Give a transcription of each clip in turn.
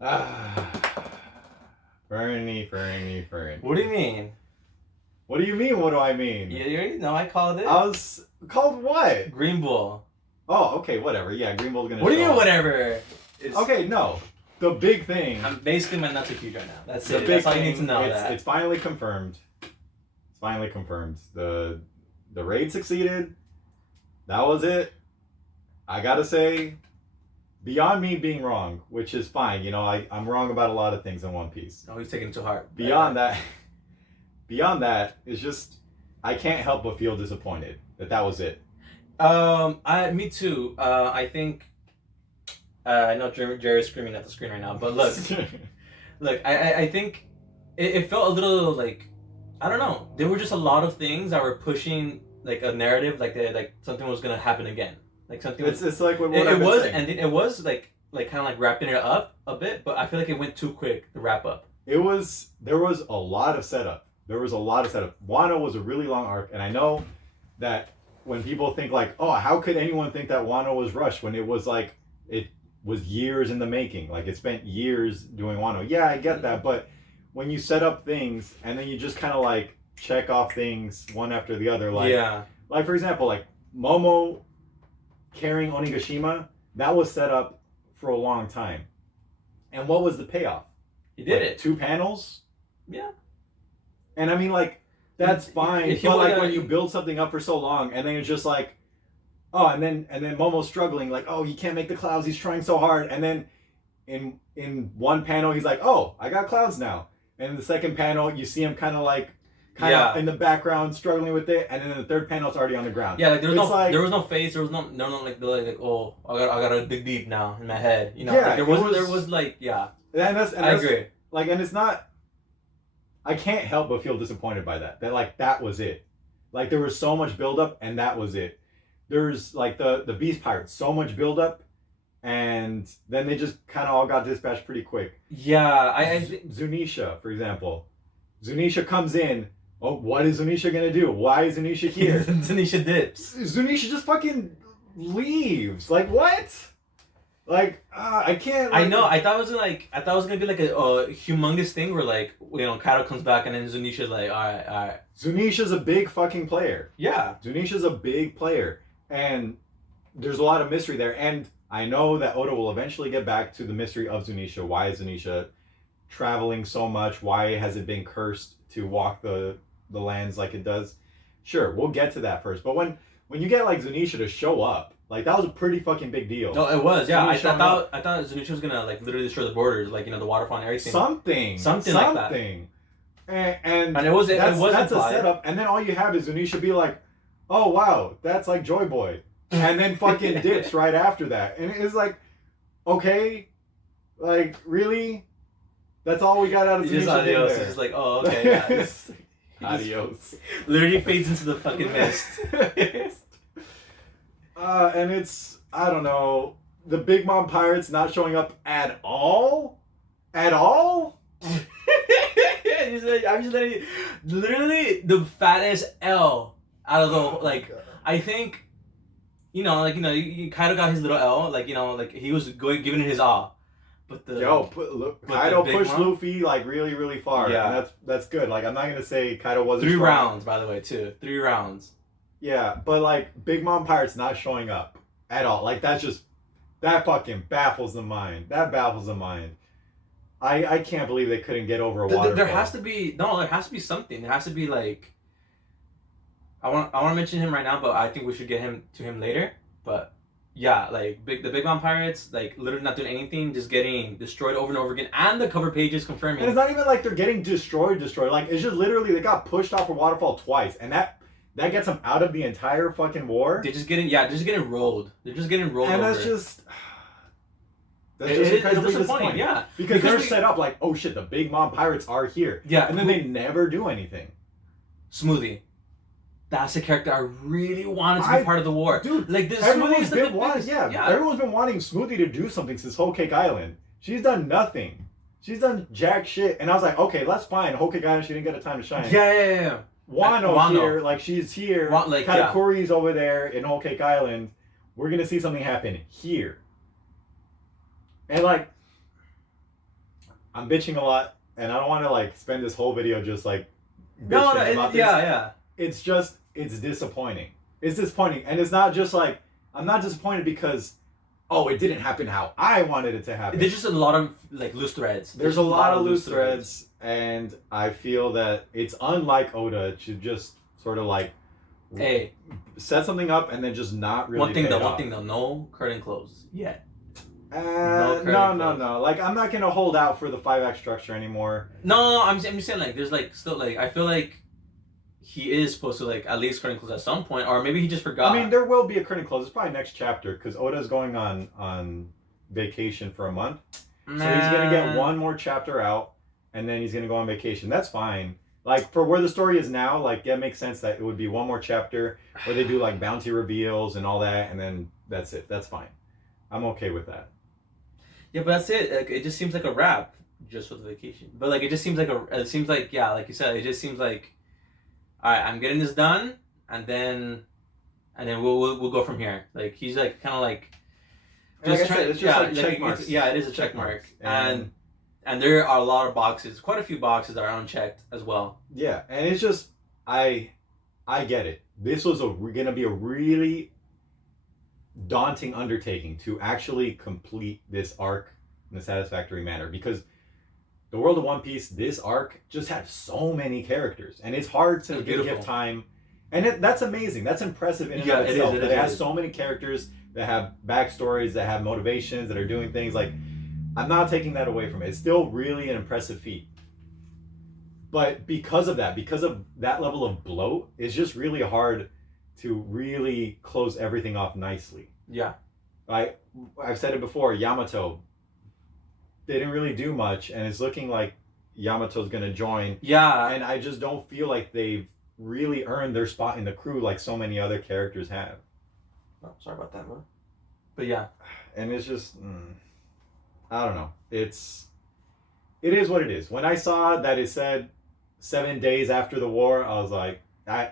Ah, Fernie. What do you mean? What do you mean? What do I mean? You already know I called it. I was called what? Green Bull. Oh, okay, whatever. Yeah, Green Bull's gonna. What do you show mean, up. whatever? Okay, no. The big thing. Basically, my nuts are huge right now. That's The it. big That's all thing, you need to know. It's finally confirmed. It's finally confirmed. The raid succeeded. That was it. I gotta say, beyond me being wrong, which is fine. You know, I'm wrong about a lot of things in One Piece. Oh, he's taking it too hard. Beyond that, it's just I can't help but feel disappointed that was it. Me too. I think. I know Jerry's screaming at the screen right now, but look, I think it felt a little like, I don't know. There were just a lot of things that were pushing like a narrative, like something was gonna happen again, like something. It's like what it I've been was, saying. and it was like kind of like wrapping it up a bit, but I feel like it went too quick to wrap up. There was a lot of setup. Wano was a really long arc, and I know that when people think like, oh, how could anyone think that Wano was rushed when it was like it was years in the making. Like it spent years doing Wano. Yeah, I get that, but when you set up things and then you just kind of like check off things one after the other, like like for example, like Momo carrying Onigashima, that was set up for a long time. And what was the payoff? He did like, it. 2 panels? Yeah. And I mean like that's fine, but like when you build something up for so long and then it's just like oh, and then Momo's struggling, like, oh, he can't make the clouds, he's trying so hard. And then in one panel, he's like, oh, I got clouds now. And in the second panel, you see him kind of in the background struggling with it. And then in the third panel, it's already on the ground. Yeah, like there was no face, there was no like oh, I gotta dig deep now in my head. You know, yeah, like, there was like, yeah. And I agree. Like, and it's not, I can't help but feel disappointed by that. That like, that was it. Like there was so much buildup and that was it. There's like the Beast Pirates, so much buildup, and then they just kind of all got dispatched pretty quick. Yeah, Zunisha, for example. Zunisha comes in. Oh, what is Zunisha gonna do? Why is Zunisha here? Zunisha dips. Zunisha just fucking leaves. Like what? Like I can't. Like, I know. I thought it was gonna be like a humongous thing where like Kaido comes back and then Zunisha's like, all right. Zunisha's a big fucking player. Yeah. Zunisha's a big player. And there's a lot of mystery there. And I know that Oda will eventually get back to the mystery of Zunisha. Why is Zunisha traveling so much? Why has it been cursed to walk the lands like it does? Sure, we'll get to that first. But when you get like Zunisha to show up, like that was a pretty fucking big deal. No, it was. Yeah, I thought Zunisha was gonna like literally destroy the borders, like the waterfront and everything. Something like that. And it was that's a setup. And then all you have is Zunisha be like, oh wow, that's like Joy Boy, and then fucking dips right after that, and it's like, okay, like really, that's all we got out of Zunisha. Just adios. It's just like, oh okay, yeah. Adios. Literally fades into the fucking mist. And it's I don't know, the Big Mom Pirates not showing up at all. I'm just letting you, literally the fattest L. Out of the like, I think, Kaido got his little L, like he was giving it his all, but Kaido pushed Luffy like really really far, yeah, and that's good. Like I'm not gonna say Kaido wasn't 3 strong. rounds by the way too, 3 rounds. Yeah, but like Big Mom Pirates not showing up at all, like that fucking baffles the mind. That baffles the mind. I can't believe they couldn't get over a waterfall. There has to be something. There has to be like. I want to mention him right now, but I think we should get to him later. But yeah, like the Big Mom Pirates, like literally not doing anything, just getting destroyed over and over again, and the cover pages confirming. And it's not even like they're getting destroyed. Like it's just literally they got pushed off a waterfall twice, and that gets them out of the entire fucking war. They're just getting rolled. They're just getting rolled. And that's just incredibly disappointing. Yeah, because they're set up like, oh shit, the Big Mom Pirates are here. Yeah, and then they never do anything. Smoothie. That's the character I really wanted to be part of the war. Dude, like this everyone's been wanting, everyone's been wanting Smoothie to do something since Whole Cake Island. She's done nothing. She's done jack shit. And I was like, okay, that's fine. Whole Cake Island, she didn't get a time to shine. Yeah. Wano's here, like she's here. Katakuri's over there in Whole Cake Island. We're gonna see something happen here. And like, I'm bitching a lot, and I don't want to like spend this whole video just like No, bitching about this. yeah. It's just it's disappointing. It's disappointing, and it's not just like I'm not disappointed because oh it didn't happen how I wanted it to happen. There's just a lot of like loose threads. There's a lot of loose threads, and I feel that it's unlike Oda to just sort of like hey set something up and then just not really. One thing though, no curtain close yet. No. Like I'm not gonna hold out for the 5 act structure anymore. No, I'm just saying like there's like still like I feel like he is supposed to like at least curtain close at some point, or maybe he just forgot. I mean, there will be a curtain close. It's probably next chapter because Oda's going on vacation for a month, so he's gonna get one more chapter out, and then he's gonna go on vacation. That's fine. Like for where the story is now, like yeah, it makes sense that it would be one more chapter where they do like bounty reveals and all that, and then that's it. That's fine. I'm okay with that. Yeah, but that's it. Like, it just seems like a wrap just for the vacation. But like it just seems like yeah, like you said, it just seems like all right, I'm getting this done, and then we'll go from here. Like he's like kind of like just like I said, it's just like check marks. Yeah, it is a check mark, and there are a lot of boxes, quite a few boxes that are unchecked as well. Yeah, and it's just I get it. This was gonna be a really daunting undertaking to actually complete this arc in a satisfactory manner because the world of One Piece, this arc just had so many characters, and it's hard to give time. And that's amazing. That's impressive in and of itself. It has so many characters that have backstories, that have motivations, that are doing things. Like, I'm not taking that away from it. It's still really an impressive feat. But because of that level of bloat, it's just really hard to really close everything off nicely. Yeah. I've said it before, Yamato, they didn't really do much, and it's looking like Yamato's going to join. Yeah. And I just don't feel like they've really earned their spot in the crew like so many other characters have. Oh, sorry about that, bro. But yeah. And it's just, I don't know. It is what it is. When I saw that it said 7 days after the war, I was like,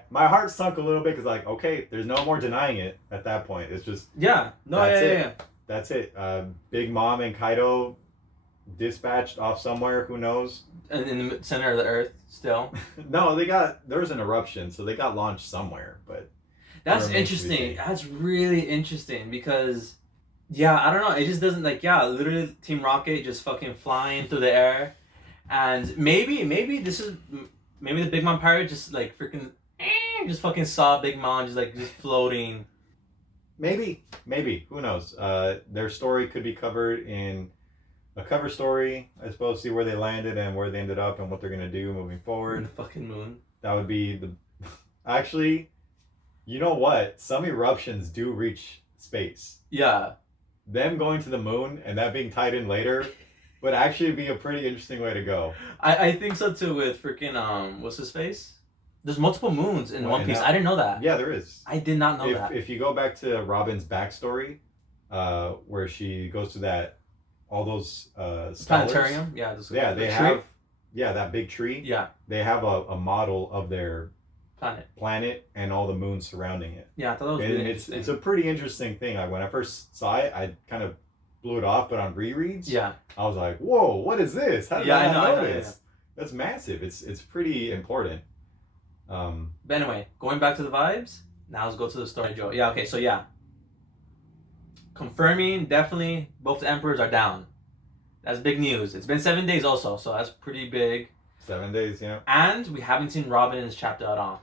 my heart sunk a little bit because like, okay, there's no more denying it at that point. It's just that's it. Big Mom and Kaido dispatched off somewhere, who knows? And in the center of the earth still. No, there was an eruption, so they got launched somewhere, but that's interesting. That's really interesting because yeah, I don't know, it just doesn't literally Team Rocket just fucking flying through the air, and maybe the Big Mom pirate just like freaking just fucking saw Big Mom just floating. Maybe who knows? Their story could be covered in a cover story, I suppose. See where they landed and where they ended up and what they're gonna do moving forward. The fucking moon. That would be actually, you know what? Some eruptions do reach space. Yeah. Them going to the moon and that being tied in later would actually be a pretty interesting way to go. I think so too with freaking what's his face? There's multiple moons in One Piece. I didn't know that. Yeah, there is. I did not know that. If you go back to Robin's backstory, where she goes to all those planetarium, they have that big tree. Yeah, they have a model of their planet and all the moons surrounding it. Yeah, I thought that was really interesting. It's a pretty interesting thing. Like when I first saw it, I kind of blew it off, but on rereads, I was like, "Whoa, what is this? How did I not know this? That's massive. It's pretty important." But anyway, going back to the vibes, now let's go to the story, Joe. Yeah, okay, so yeah. Confirming, definitely, both the emperors are down. That's big news. It's been 7 days also, so that's pretty big. 7 days, yeah. And we haven't seen Robin in this chapter at all.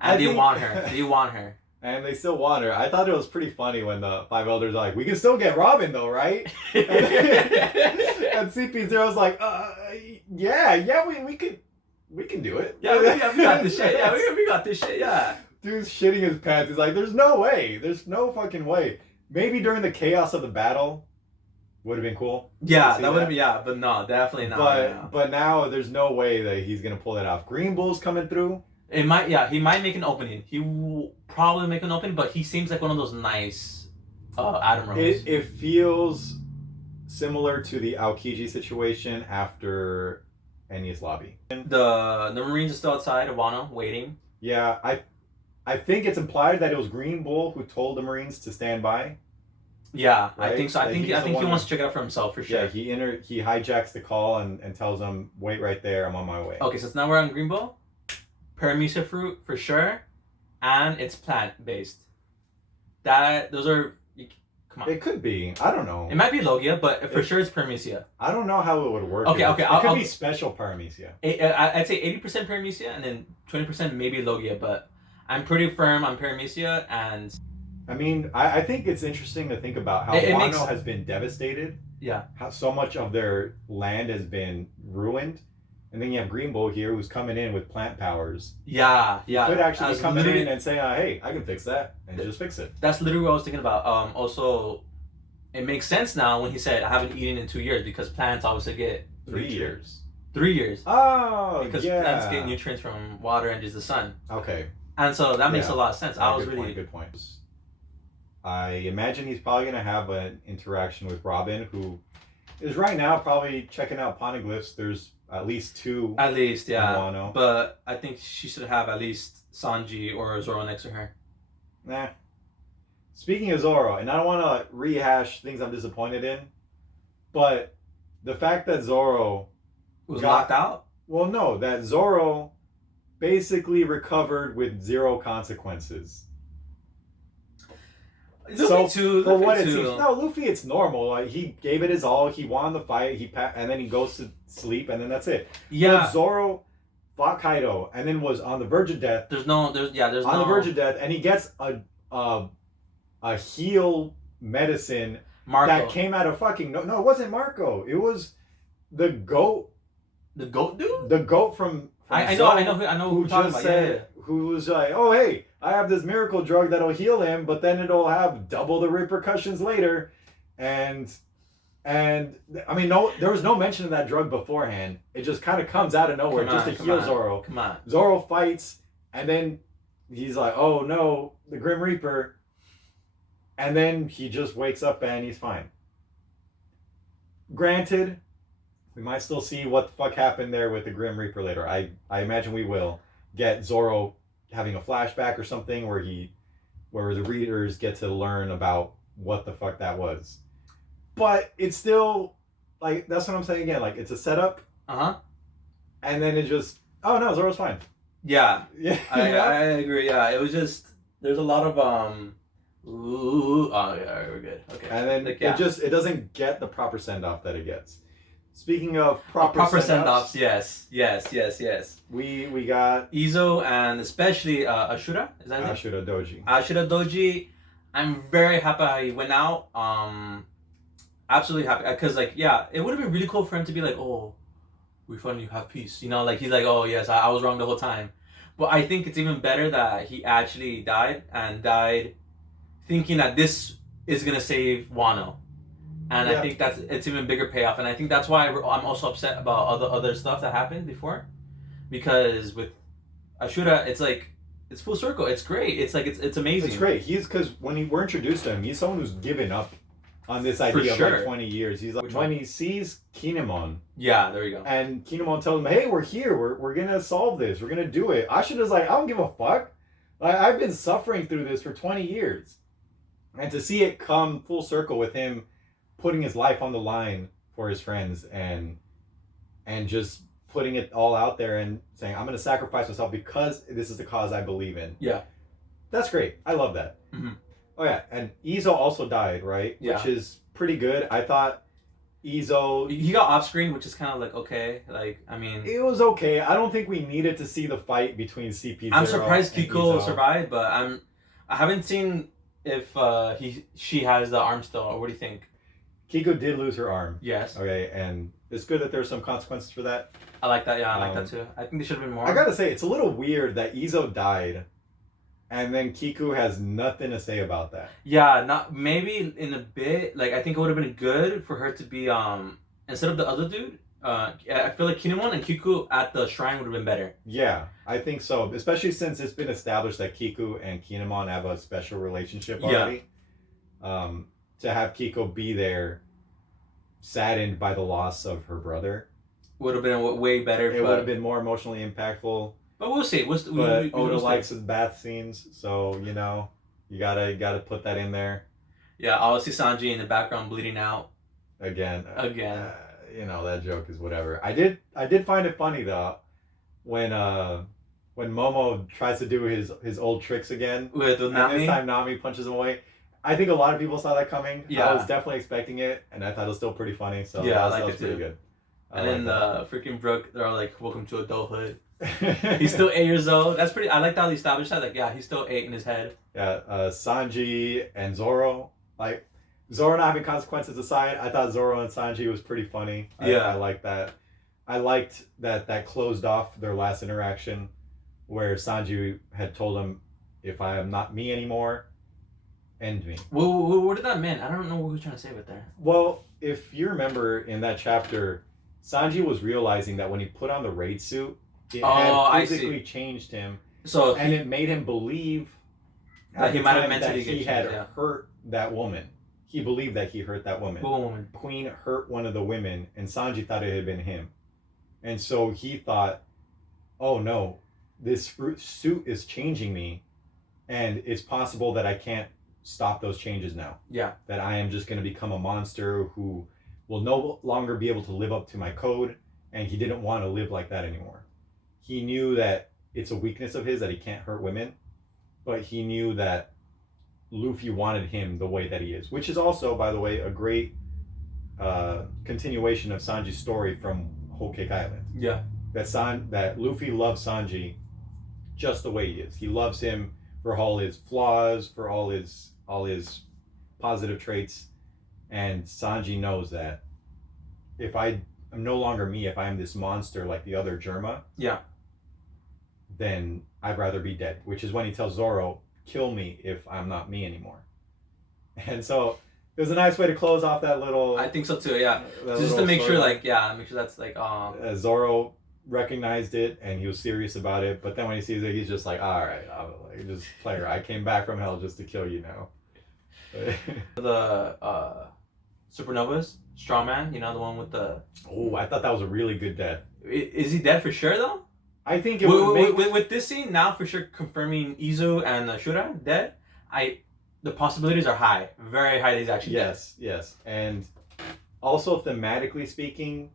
And they want her. They want her. And they still want her. I thought it was pretty funny when the five elders are like, we can still get Robin though, right? And CP0's like, yeah, we can do it. Yeah, we got this shit. Yeah, we got this shit, yeah. Dude's shitting his pants. He's like, there's no way. There's no fucking way. Maybe during the chaos of the battle would have been cool. Yeah, that would have been, but no, definitely not. But now there's no way that he's going to pull that off. Green Bull's coming through. He might make an opening. He will probably make an opening, but he seems like one of those nice admirals. It feels similar to the Aokiji situation after Enies Lobby. The Marines are still outside of Wano waiting. Yeah, I think it's implied that it was Green Bull who told the Marines to stand by. Yeah, I right? think so. I Like, think he's I the think he one wants to that- check it out for himself for sure. Yeah, he hijacks the call and tells them, wait right there, I'm on my way. Okay, so now we're on Greenbow. Paramecia fruit for sure, and it's plant based. Those are come on. It could be. I don't know. It might be Logia, but for sure it's Paramecia. I don't know how it would work. Okay, okay, It could be special Paramecia. I'd say 80% Paramecia and then 20% maybe Logia, but I'm pretty firm on Paramecia and. I mean, I think it's interesting to think about how Wano has been devastated. Yeah. How so much of their land has been ruined. And then you have Greenbow here who's coming in with plant powers. Yeah. He could actually be coming in and say, hey, I can fix that. And just fix it. That's literally what I was thinking about. Also, it makes sense now when he said, I haven't eaten in 2 years because plants obviously get 3 years. 3 years. Oh, because plants get nutrients from water and just the sun. Okay. And so that makes a lot of sense. Good point. I imagine he's probably going to have an interaction with Robin, who is right now probably checking out poneglyphs. There's at least 2. At least, yeah. Wano. But I think she should have at least Sanji or Zoro next to her. Nah. Speaking of Zoro, and I don't want to rehash things I'm disappointed in, but the fact that Zoro was locked out? Well, no, that Zoro basically recovered with 0 consequences. Luffy for what it seems, no, Luffy, it's normal. Like, he gave it his all. He won the fight. And then he goes to sleep, and then that's it. Yeah. But Zoro fought Kaido, and then was on the verge of death. There's on the verge of death, and he gets a heal medicine that came out of fucking no, it wasn't Marco. It was the goat. The goat dude. The goat from I know who you're talking about. Yeah. Who was like, oh hey, I have this miracle drug that'll heal him, but then it'll have double the repercussions later, and I mean, no, there was no mention of that drug beforehand. It just kind of comes out of nowhere just to heal Zoro. Come on. Zoro fights, and then he's like, oh no, the Grim Reaper, and then he just wakes up and he's fine. Granted, we might still see what the fuck happened there with the Grim Reaper later. I imagine we will get Zoro having a flashback or something where the readers get to learn about what the fuck that was. But it's still, like, that's what I'm saying again. Like, it's a setup. Uh-huh. And then it just, oh no, Zoro's fine. Yeah. Yeah. I agree. Yeah. It was just, there's a lot of, ooh, oh yeah, we're good. Okay. And then it doesn't get the proper send-off that it gets. Speaking of proper send-offs, yes. We got Izo and especially Ashura. Is that his name? Ashura Doji. Ashura Doji. I'm very happy how he went out. Absolutely happy because it would have been really cool for him to be like, oh, we finally have peace. You know, like he's like, oh yes, I was wrong the whole time. But I think it's even better that he actually died thinking that this is gonna save Wano. And I think it's even bigger payoff, and I think that's why I'm also upset about other stuff that happened before, because with Ashura, it's full circle. It's great. It's it's amazing. It's great. Because when we're introduced to him, he's someone who's given up on this idea of like 20 years. He's like when he sees Kinemon. Yeah, there you go. And Kinemon tells him, "Hey, we're here. We're gonna solve this. We're gonna do it." Ashura's like, "I don't give a fuck. I've been suffering through this for 20 years," and to see it come full circle with him putting his life on the line for his friends and just putting it all out there and saying, I'm going to sacrifice myself because this is the cause I believe in. Yeah. That's great. I love that. Mm-hmm. Oh, yeah. And Izo also died, right? Yeah. Which is pretty good. I thought Izo... He got off screen, which is kind of like, okay. Like, I mean... It was okay. I don't think we needed to see the fight between CP0 I'm surprised Kiko Izo. survived, but I haven't seen if she has the arm still, or what do you think? Kiko did lose her arm. Yes. Okay, and it's good that there's some consequences for that. I like that. Yeah, I like that too. I think there should have been more. I gotta say, it's a little weird that Izo died, and then Kiku has nothing to say about that. Yeah, maybe in a bit. Like I think it would have been good for her to be instead of the other dude. I feel like Kinemon and Kiku at the shrine would have been better. Yeah, I think so. Especially since it's been established that Kiku and Kinemon have a special relationship already. Yeah. To have Kiko be there, saddened by the loss of her brother, would have been way better. It would have been more emotionally impactful. But we'll see. Oda likes his bath scenes, so you gotta put that in there. Yeah, obviously Sanji in the background bleeding out Again. again. That joke is whatever. I did find it funny though when Momo tries to do his old tricks again, With and Nami. this time Nami punches him away. I think a lot of people saw that coming. Yeah. I was definitely expecting it, and I thought it was still pretty funny. So Yeah, I that liked was it pretty too. good. And then freaking Brooke, they're all like, "Welcome to adulthood." that. He's still 8 years old. That's pretty. I like how they established that. Like, yeah, he's still 8 in his head. Yeah, Sanji and Zoro, like Zoro not having consequences aside, I thought Zoro and Sanji was pretty funny. I liked that. I liked that closed off their last interaction, where Sanji had told him, "If I am not me anymore, end me." What did that mean? I don't know what he was trying to say with there. Well, if you remember in that chapter, Sanji was realizing that when he put on the raid suit, it had physically changed him, So it made him believe that he might have that mentally he had hurt that woman. He believed that he hurt that woman. What woman? Queen hurt one of the women, and Sanji thought it had been him. And so he thought, oh no, this suit is changing me, and it's possible that I can't stop those changes now. Yeah. That I am just going to become a monster who will no longer be able to live up to my code, and he didn't want to live like that anymore. He knew that it's a weakness of his that he can't hurt women, but he knew that Luffy wanted him the way that he is, which is also, by the way, a great continuation of Sanji's story from Whole Cake Island. Yeah. That Luffy loves Sanji just the way he is. He loves him for all his flaws, for all his positive traits, and Sanji knows that if I am no longer me, if I am this monster like the other Germa, yeah, then I'd rather be dead. Which is when he tells Zoro, "Kill me if I'm not me anymore." And so it was a nice way to close off that little. I think so too. Yeah, just to make sure, make sure that's like. Zoro recognized it and he was serious about it, but then when he sees it, he's just like, "All right, I'll just play her. I came back from hell just to kill you now." The Supernovas, Strawman, the one with the. Oh, I thought that was a really good death. Is he dead for sure though? I think it would make... with this scene now for sure confirming Izu and Shura dead. The possibilities are high, very high. That he's actually dead. Yes, and also thematically speaking,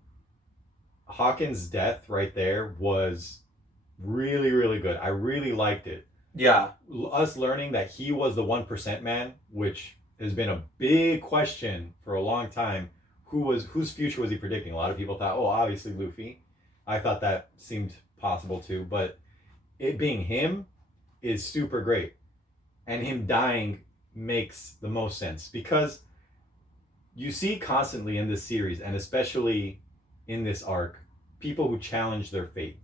Hawkins' death right there was really, really good. I really liked it. Yeah, us learning that he was the 1% man, which has been a big question for a long time. Whose future was he predicting? A lot of people thought, oh, obviously Luffy. I thought that seemed possible too, but it being him is super great, and him dying makes the most sense because you see constantly in this series, and especially in this arc, people who challenge their fate.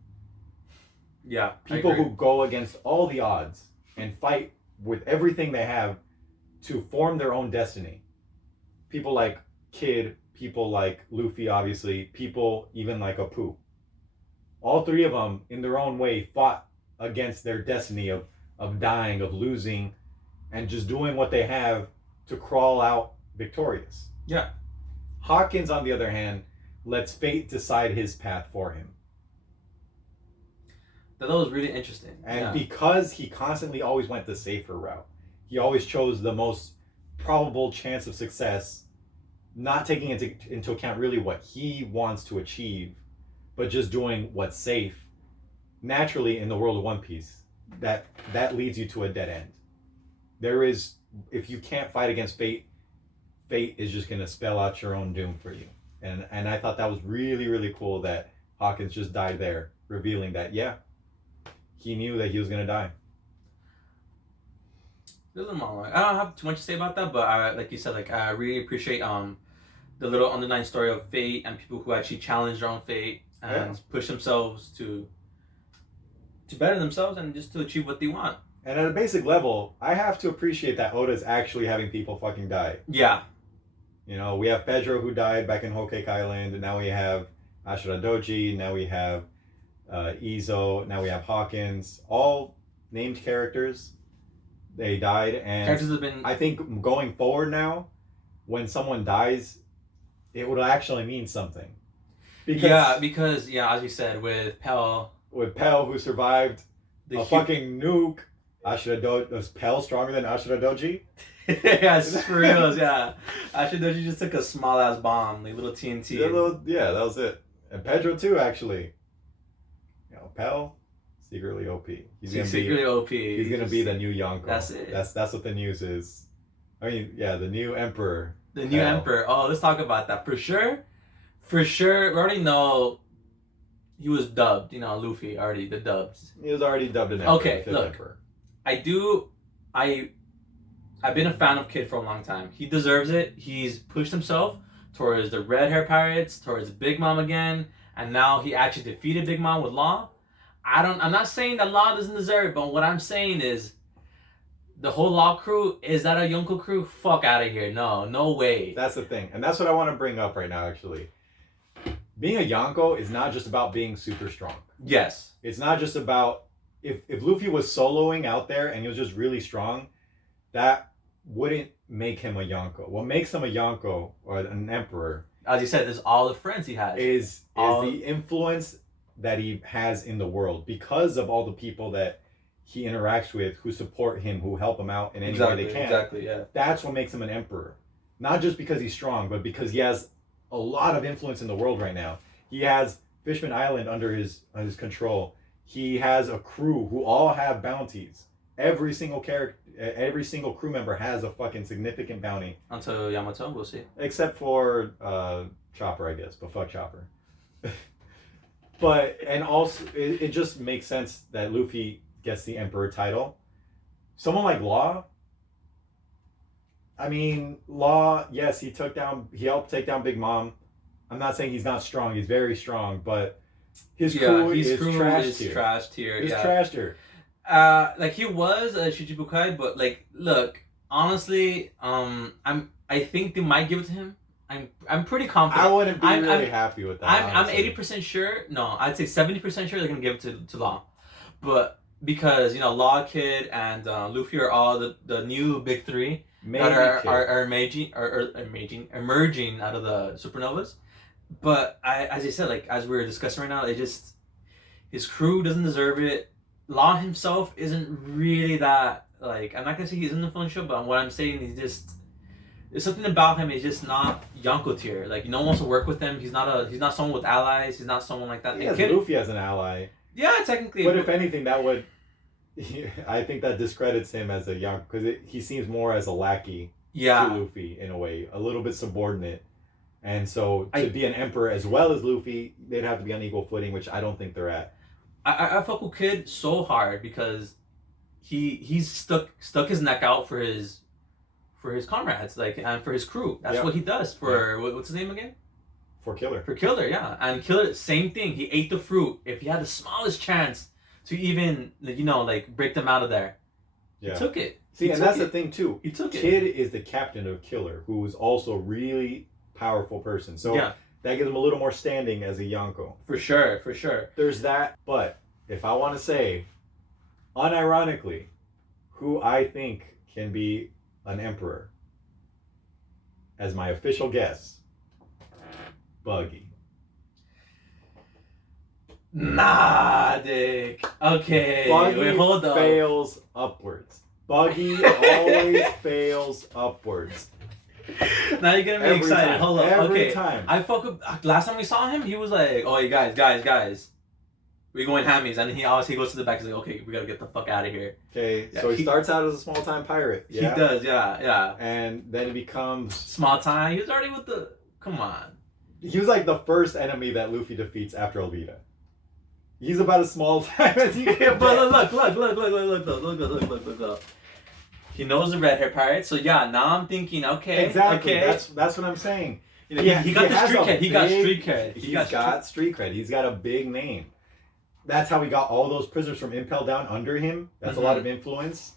Yeah, people who go against all the odds and fight with everything they have to form their own destiny. People like Kid, people like Luffy, obviously, people even like Apu. All three of them, in their own way, fought against their destiny of dying, of losing, and just doing what they have to crawl out victorious. Yeah. Hawkins, on the other hand, lets fate decide his path for him. That was really interesting. And because he constantly always went the safer route, he always chose the most probable chance of success, not taking into account really what he wants to achieve, but just doing what's safe. Naturally, in the world of One Piece, that leads you to a dead end. If you can't fight against fate, fate is just going to spell out your own doom for you. And I thought that was really, really cool that Hawkins just died there, revealing that, he knew that he was going to die. There's a monologue. I don't have too much to say about that, but like you said, I really appreciate the little underlying story of fate and people who actually challenge their own fate and push themselves to better themselves and just to achieve what they want. And at a basic level, I have to appreciate that Oda's actually having people fucking die. Yeah. We have Pedro who died back in Whole Cake Island, and now we have Ashura Doji, now we have Izo, now we have Hawkins, all named characters. They died, and characters have been... I think going forward now, when someone dies, it would actually mean something. Because as you said, with Pell, who survived a fucking nuke Ashura Doji was Pell stronger than Ashura Doji? Yeah, it's for reals, yeah. Ashidoji just took a small ass bomb, like little TNT. Yeah, that was it. And Pedro too, actually. You know, Pell, secretly OP. He's secretly OP. He's gonna be the new Yonko. That's it. That's what the news is. I mean, yeah, the new emperor. The new emperor. Oh, let's talk about that for sure. For sure, we already know he was dubbed. You know, Luffy already the dubs. He was already dubbed an emperor. Okay, look, emperor. I've been a fan of Kid for a long time. He deserves it. He's pushed himself towards the red hair pirates, towards Big Mom again, and now he actually defeated Big Mom with Law. I'm not saying that Law doesn't deserve it, but what I'm saying is the whole Law crew, is that a Yonko crew? Fuck out of here. No way. That's the thing. And that's what I want to bring up right now, actually. Being a Yonko is not just about being super strong. Yes. It's not just about if Luffy was soloing out there and he was just really strong, that wouldn't make him a Yonko. What makes him a Yonko or an emperor, as you said, there's all the friends he has. Is the influence that he has in the world because of all the people that he interacts with who support him, who help him out in any way they can. Exactly, yeah. That's what makes him an emperor. Not just because he's strong, but because he has a lot of influence in the world right now. He has Fishman Island under his control. He has a crew who all have bounties. Every single crew member has a fucking significant bounty. Until Yamato, we'll see. Except for Chopper, I guess. But fuck Chopper. But, and also, it just makes sense that Luffy gets the Emperor title. Someone like Law, I mean, Law, yes, he helped take down Big Mom. I'm not saying he's not strong. He's very strong, but his crew is trashed here. He's trashed here. Like he was a Shichibukai, but like, look, honestly, I think they might give it to him. I'm pretty confident. I wouldn't be really happy with that. I'm 80% sure. No, I'd say 70% sure they're gonna give it to Law, but because you know Law, Kid, and Luffy are all the new big three that are emerging out of the supernovas. But as you said, like as we're discussing right now, his crew doesn't deserve it. Law himself isn't really that, like, I'm not gonna say he's influential, but what I'm saying is there's something about him. He's just not Yonko tier. Like no one wants to work with him. He's not someone with allies. He's not someone like that. Luffy as an ally. Yeah, technically. But if anything, I think that discredits him as a Yonko because he seems more as a lackey to Luffy in a way, a little bit subordinate. And so to be an emperor as well as Luffy, they'd have to be on equal footing, which I don't think they're at. I fuck with Kid so hard because he's stuck his neck out for his comrades, like, and for his crew. That's what he does for what's his name again? For Killer. For Killer, yeah. And Killer, same thing. He ate the fruit. If he had the smallest chance to even break them out of there, he took it. See, and that's the thing too. He took it. Kid is the captain of Killer, who is also a really powerful person. So that gives him a little more standing as a Yonko. For sure. There's that, but if I want to say, unironically, who I think can be an emperor, as my official guess, Buggy. Nah, Dick. Okay, Buggy hold up. fails upwards. Buggy always fails upwards. Now you're getting me excited. Time. Hold up. Every time. I fuck with. Last time we saw him, he was like, "Oh, you guys, we're going hammies," and he goes to the back. He's like, "Okay, we gotta get the fuck out of here." Okay, so he starts out as a small time pirate. Yeah? He does, yeah. And then he becomes small time. He was already with the. Come on. He was like the first enemy that Luffy defeats after Alvida. He's about as small time as you can. But look. He knows the red hair pirate, so yeah. Now I'm thinking, okay, exactly. Okay. That's what I'm saying. You know, he got the street cred. He got street cred. He's got street cred. He's got a big name. That's how he got all those prisoners from Impel Down under him. That's a lot of influence.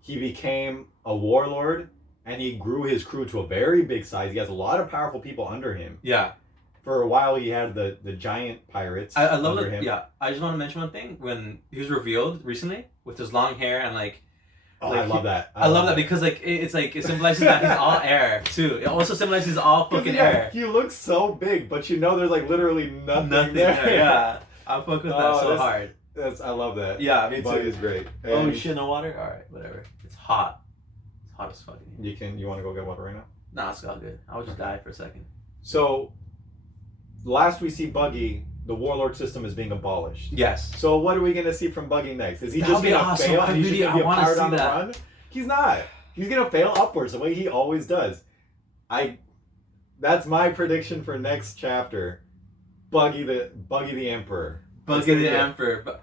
He became a warlord, and he grew his crew to a very big size. He has a lot of powerful people under him. Yeah. For a while, he had the giant pirates. I love under it. him. Yeah. I just want to mention one thing. When he was revealed recently with his long hair and like. Oh, I love that. I love that because it symbolizes that he's all air too. It also symbolizes he's all fucking air. He looks so big, but there's like literally nothing there. Yeah, I fuck with that so hard. I love that. Yeah, me Bug too. is great. Oh And shit, no water. All right, whatever. It's hot. It's hot as fuck. you want to go get water right now? Nah, it's all good. I would just die for a second. So, last we see Buggy, the warlord system is being abolished. Yes. So what are we gonna see from Buggy next? Is he That just would be gonna awesome. fail? I He's really- just gonna be I a wanna pirate see on the that. run? He's not. He's gonna fail upwards the way he always does. That's my prediction for next chapter. Buggy the Emperor. Buggy the Emperor. But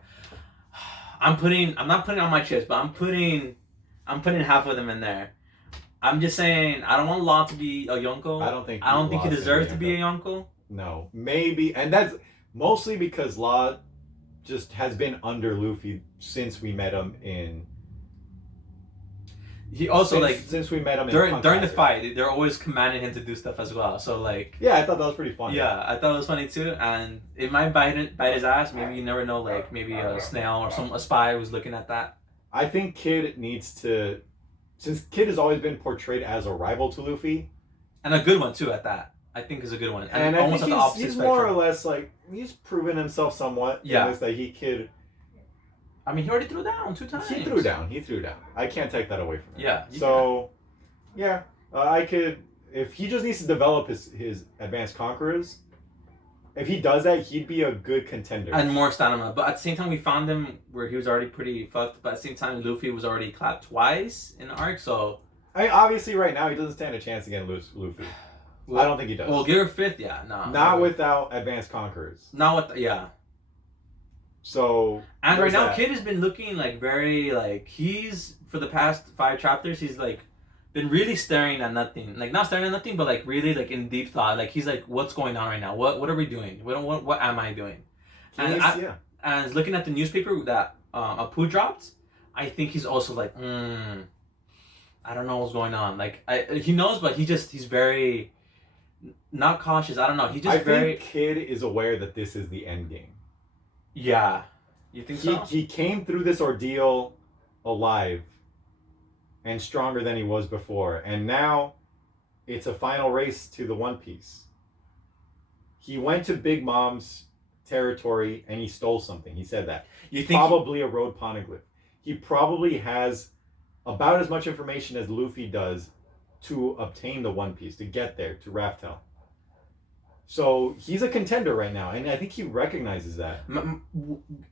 I'm not putting it on my chest, but I'm putting half of them in there. I'm just saying I don't want Law to be a Yonko. I don't think he deserves to be a Yonko. No, maybe, and that's mostly because Law just has been under Luffy since we met him in. He also since we met him during the fight, they're always commanding him to do stuff as well. So like. Yeah, I thought that was pretty funny. Yeah, I thought it was funny too, and it might bite his ass. Maybe you never know. Like maybe a snail or a spy was looking at that. I think Kid needs to, since Kid has always been portrayed as a rival to Luffy, and a good one too at that. I think is a good one, and I think he's more or less like he's proven himself somewhat. Yeah, in this, he could. I mean, he already threw down 2 times. He threw down. I can't take that away from him. Yeah. So, yeah, I could. If he just needs to develop his advanced conquerors, if he does that, he'd be a good contender. And more stamina. But at the same time, we found him where he was already pretty fucked. But at the same time, Luffy was already clapped twice in the arc, so. I mean, obviously, right now, he doesn't stand a chance against Luffy. Well, I don't think he does. Well, Gear 5th, yeah. No. Not without advanced conquerors. Not with, yeah. So. And right now, Kid has been looking like very like he's for the past 5 chapters he's like been really staring at nothing, like not staring at nothing, but like really like in deep thought. Like he's like, what's going on right now? What are we doing? What am I doing? And looking at the newspaper that Apu dropped, I think he's also like, I don't know what's going on. Like he knows, but he's very not cautious. I don't know. I think Kid is aware that this is the end game. Yeah. You think so? He came through this ordeal alive and stronger than he was before. And now it's a final race to the One Piece. He went to Big Mom's territory and he stole something. He said that. You think probably a road poneglyph. He probably has about as much information as Luffy does to obtain the One Piece, to get there, to Raftel. So he's a contender right now, and I think he recognizes that.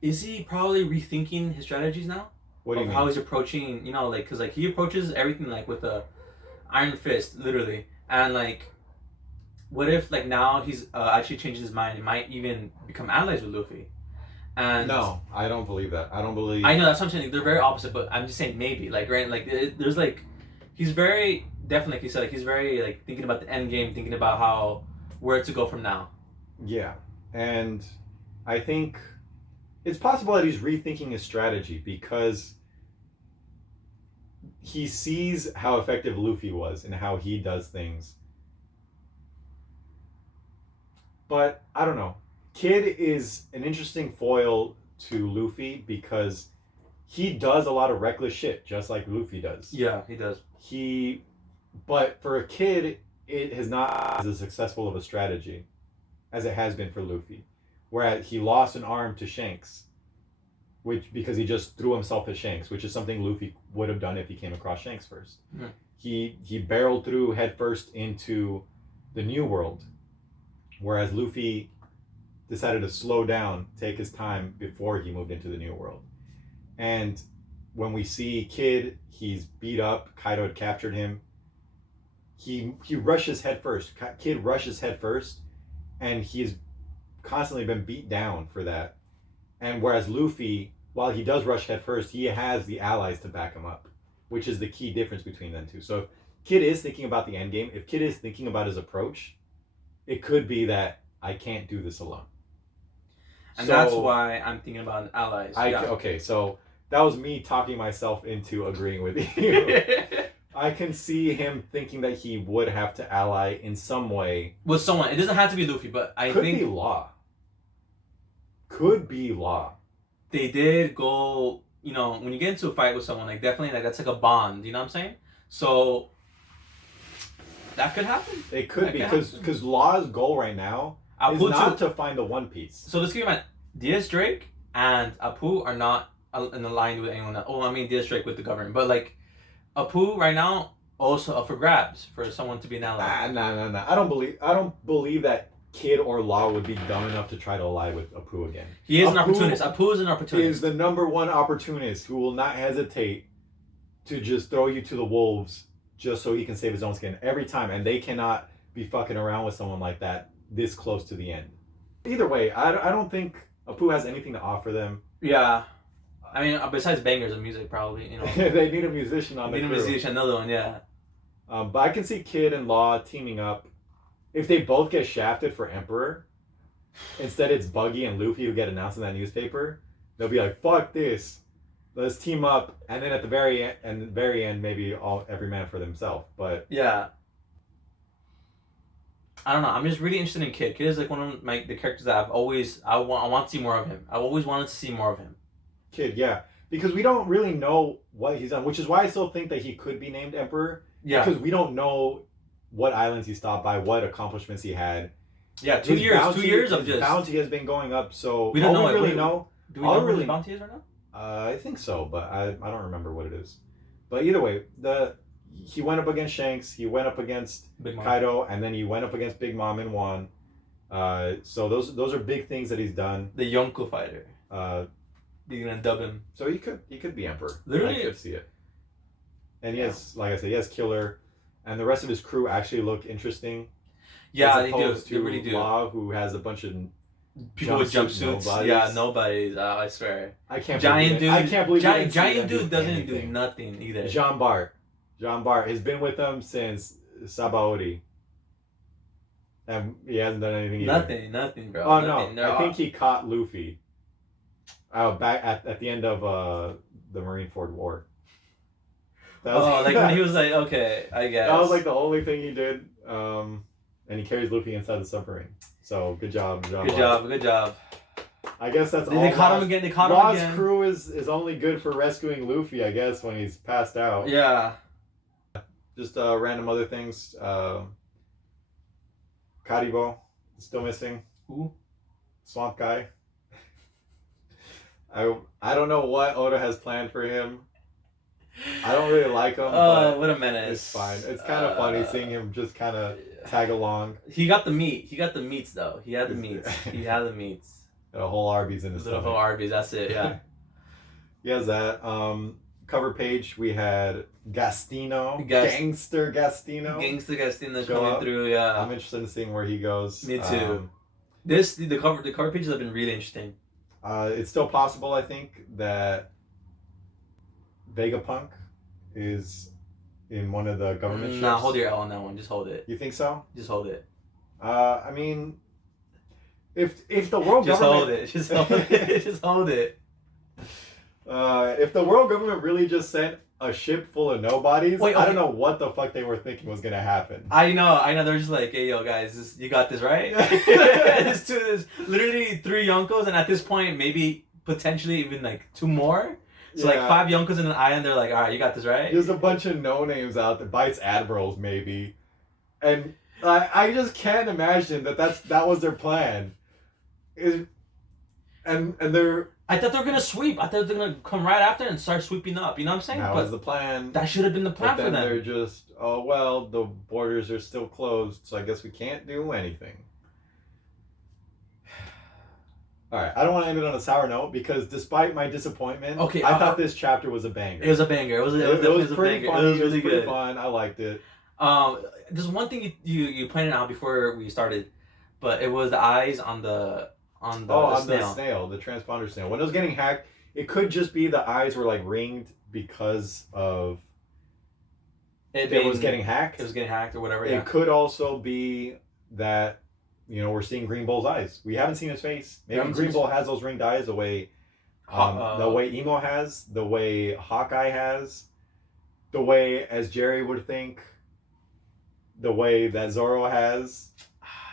Is he probably rethinking his strategies now? What do you mean? How he's approaching, because like he approaches everything like with a iron fist, literally, and like, what if like now he's actually changing his mind and might even become allies with Luffy? And no, I don't believe that. I don't believe. I know that's what I'm saying. They're very opposite, but I'm just saying maybe like right, like there's like, he's very definitely like you said, like he's very like thinking about the end game, thinking about where to go from now. Yeah, and I think it's possible that he's rethinking his strategy because he sees how effective Luffy was and how he does things. But I don't know. Kid is an interesting foil to Luffy because he does a lot of reckless shit, just like Luffy does. Yeah, he does. But for a Kid, it has not as successful of a strategy as it has been for Luffy. Whereas he lost an arm to Shanks, because he just threw himself at Shanks, which is something Luffy would have done if he came across Shanks first. Mm-hmm. He barreled through headfirst into the New World, whereas Luffy decided to slow down, take his time before he moved into the New World. And when we see Kid, he's beat up, Kaido had captured him. He rushes head first. Kid rushes head first, and he's constantly been beat down for that. And whereas Luffy, while he does rush head first, he has the allies to back him up, which is the key difference between them two. So if Kid is thinking about the end game, if Kid is thinking about his approach, it could be that I can't do this alone. And that's why I'm thinking about allies. Okay, so that was me talking myself into agreeing with you. I can see him thinking that he would have to ally in some way. With someone. It doesn't have to be Luffy, but I think... Could be Law. They did go... when you get into a fight with someone, like definitely like that's like a bond, you know what I'm saying? So... That could happen. It could be, because Law's goal right now is not to find the One Piece. So let's keep in mind, Diaz Drake and Apu are not aligned with anyone else. Oh, I mean district with the government, but like Apu right now also up for grabs for someone to be an ally. Nah. I don't believe that Kid or Law would be dumb enough to try to ally with Apu again. He is an opportunist. Apu is an opportunist. Is the number one opportunist who will not hesitate to just throw you to the wolves just so he can save his own skin every time, and they cannot be fucking around with someone like that this close to the end. Either way, I don't think Apu has anything to offer them. Yeah. I mean, besides bangers and music, probably, you know. They need a musician on the crew. Need a musician, another one, yeah. But I can see Kid and Law teaming up. If they both get shafted for Emperor, instead it's Buggy and Luffy who get announced in that newspaper, they'll be like, fuck this. Let's team up, and then at the very end, maybe every man for themselves. But yeah, I don't know. I'm just really interested in Kid. Kid is like one of the characters that I want to see more of him. I always wanted to see more of him. Kid, yeah, because we don't really know what he's done, which is why I still think that he could be named Emperor. Yeah, because we don't know what islands he stopped by, what accomplishments he had. Yeah, 2 years. 2 years of just bounty has been going up, so we don't really know. Do we know what his bounty is right now? I think so, but I don't remember what it is. But either way, he went up against Shanks, he went up against Kaido, and then he went up against Big Mom and won. So those are big things that he's done. The Yonko fighter. You're gonna dub him. So he could be Emperor. Literally, I could see it. And he has, like I said, he has Killer, and the rest of his crew actually look interesting. Yeah, they do. They really do. Law, who has a bunch of people with jumpsuits. Nobodies. Yeah, nobodies. I swear. I can't. Giant dude. I can't believe giant dude doesn't do nothing either. Jean Bart has been with them since Sabaody, and he hasn't done anything either. Nothing, bro. Oh nothing. No, I think he caught Luffy. Back at the end of the Marineford War. Like when he was like, okay, I guess. That was like the only thing he did. And he carries Luffy inside the submarine. So good job, Jean Bart. Good job. I guess that's all. They caught him again. Law's crew is only good for rescuing Luffy, I guess, when he's passed out. Yeah. Just random other things. Karibo still missing. Who? Swamp Guy. I don't know what Oda has planned for him. I don't really like him. Oh, what a menace! It's fine. It's kind of funny seeing him just kind of tag along. He got the meat. He got the meats though. He had the meats. A whole Arby's in his stomach. A whole Arby's. That's it. Yeah. He has that. Cover page. We had Gangster Gastino coming through. Yeah. I'm interested in seeing where he goes. Me too. The cover pages have been really interesting. It's still possible, I think, that Vegapunk is in one of the government ships. Nah, hold your L on that one. Just hold it. You think so? Just hold it. I mean, if the world government... Just hold it. Just hold it. If the world government really just sent a ship full of nobodies, Wait, okay. I don't know what the fuck they were thinking was gonna happen. I know. They're just like, hey, yo, guys, you got this, right? There's literally 3 Yonkos, and at this point, maybe potentially even like 2 more. So like 5 Yonkos in an island, they're like, all right, you got this, right? There's a bunch of no-names out there. Bites Admirals, maybe. And I just can't imagine that was their plan. And they're... I thought they were going to sweep. I thought they were going to come right after and start sweeping up. You know what I'm saying? That was the plan. That should have been the plan for them. They're just, oh, well, the borders are still closed, so I guess we can't do anything. All right, I don't want to end it on a sour note because despite my disappointment, I thought this chapter was a banger. It was a banger. It was pretty banger. fun. It was really pretty good. fun. I liked it. There's one thing you pointed out before we started, but it was the eyes on the snail. The transponder snail. When it was getting hacked, it could just be the eyes were like ringed because of it was getting hacked. It was getting hacked or whatever. It could also be that we're seeing Green Bull's eyes. We haven't seen his face. Maybe Green Bull has those ringed eyes the way Emo has, the way Hawkeye has, the way as Jerry would think, the way that Zoro has.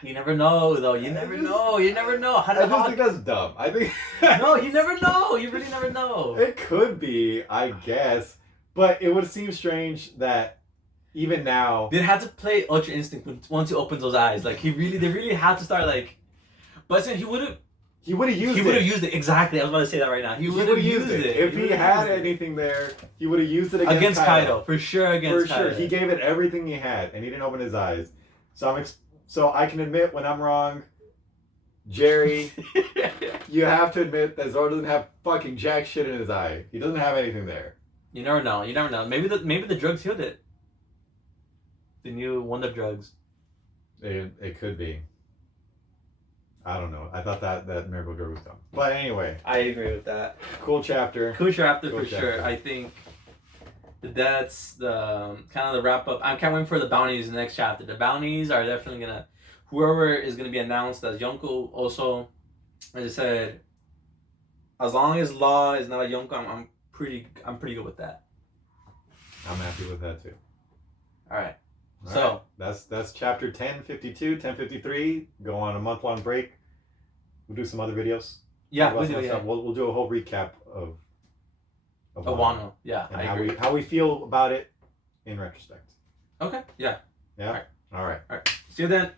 You never know, though. You never know. I just think that's dumb. I think no, you never know. You really never know. It could be, I guess, but it would seem strange that even now they had to play Ultra Instinct once he opens those eyes. Like they really had to start like. But he would have. He would have used it. He would have used it. Exactly. I was about to say that right now. He would have used it. If he had anything there, he would have used it against Kaido. For sure against Kaido. For sure. He gave it everything he had, and he didn't open his eyes. So I can admit when I'm wrong. Jerry, you have to admit that Zoro doesn't have fucking jack shit in his eye. He doesn't have anything there. You never know. You never know. Maybe the drugs healed it. The new wonder drugs. It could be. I don't know. I thought that miracle drug was dumb. But anyway. I agree with that. Cool chapter. Cool chapter for sure. I think that's the kind of the wrap up. I can't wait for the bounties in the next chapter. The bounties are definitely gonna. Whoever is going to be announced as Yonko, also, as I said, as long as Law is not a Yonko, I'm pretty good with that. I'm happy with that too. All right. So that's chapter 1052, 1053. Go on a month-long break. We'll do some other videos. Yeah, we'll do a whole recap of Wano. Yeah, and how we feel about it in retrospect. Okay. Yeah. Yeah. All right. All right. See you then.